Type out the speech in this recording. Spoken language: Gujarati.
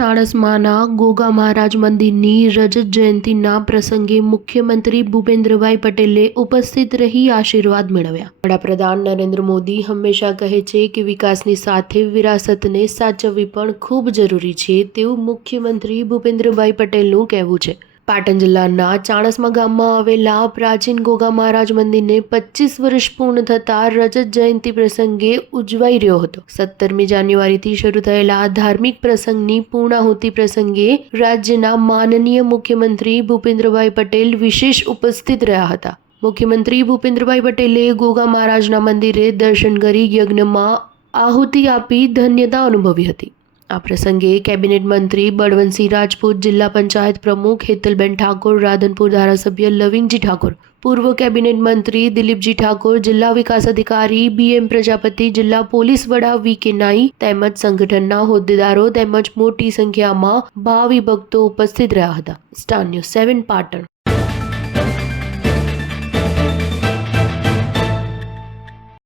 ચાણસ્માના ગોગા મહારાજ મંદિરની રજત જયંતિના પ્રસંગે મુખ્યમંત્રી ભૂપેન્દ્રભાઈ પટેલે ઉપસ્થિત રહી આશીર્વાદ મેળવ્યા। વડાપ્રધાન નરેન્દ્ર મોદી હંમેશા કહે છે કે વિકાસની સાથે વિરાસતને સાચવવી પણ ખૂબ જરૂરી છે, તેવું મુખ્યમંત્રી ભૂપેન્દ્રભાઈ પટેલનું કહેવું છે। પાટણ જિલ્લાના ચાણસ્મા ગામમાં આવેલા પ્રાચીન ગોગા મહારાજ મંદિરને 25 વર્ષ પૂર્ણ થતા રજત જયંતિ પ્રસંગે ઉજવાઈ રહ્યો હતો। 17મી જાન્યુઆરીથી શરૂ થયેલા ધાર્મિક પ્રસંગની પૂર્ણાહુતિ પ્રસંગે રાજ્યના માનનીય મુખ્યમંત્રી ભૂપેન્દ્રભાઈ પટેલ વિશેષ ઉપસ્થિત રહ્યા હતા। મુખ્યમંત્રી ભૂપેન્દ્રભાઈ પટેલે ગોગા મહારાજના મંદિરે દર્શન કરી યજ્ઞમાં આહુતિ આપી ધન્યતા અનુભવી હતી। આ પ્રસંગે કેબિનેટ મંત્રી બળવંતસિંહ રાજપૂત, જિલ્લા પંચાયત પ્રમુખ હેતલબેન ઠાકોર, રાધનપુર ધારાસભ્ય લવિંગજી ઠાકોર, પૂર્વ કેબિનેટ મંત્રી દિલીપજી ઠાકોર, જિલ્લા વિકાસ અધિકારી BM પ્રજાપતિ, જિલ્લા પોલીસ વડા VK નાઈ તેમજ સંગઠનના હોદ્દેદારો તેમજ મોટી સંખ્યામાં ભાવિ ભક્તો ઉપસ્થિત રહ્યા હતા। Star news 7 Patan.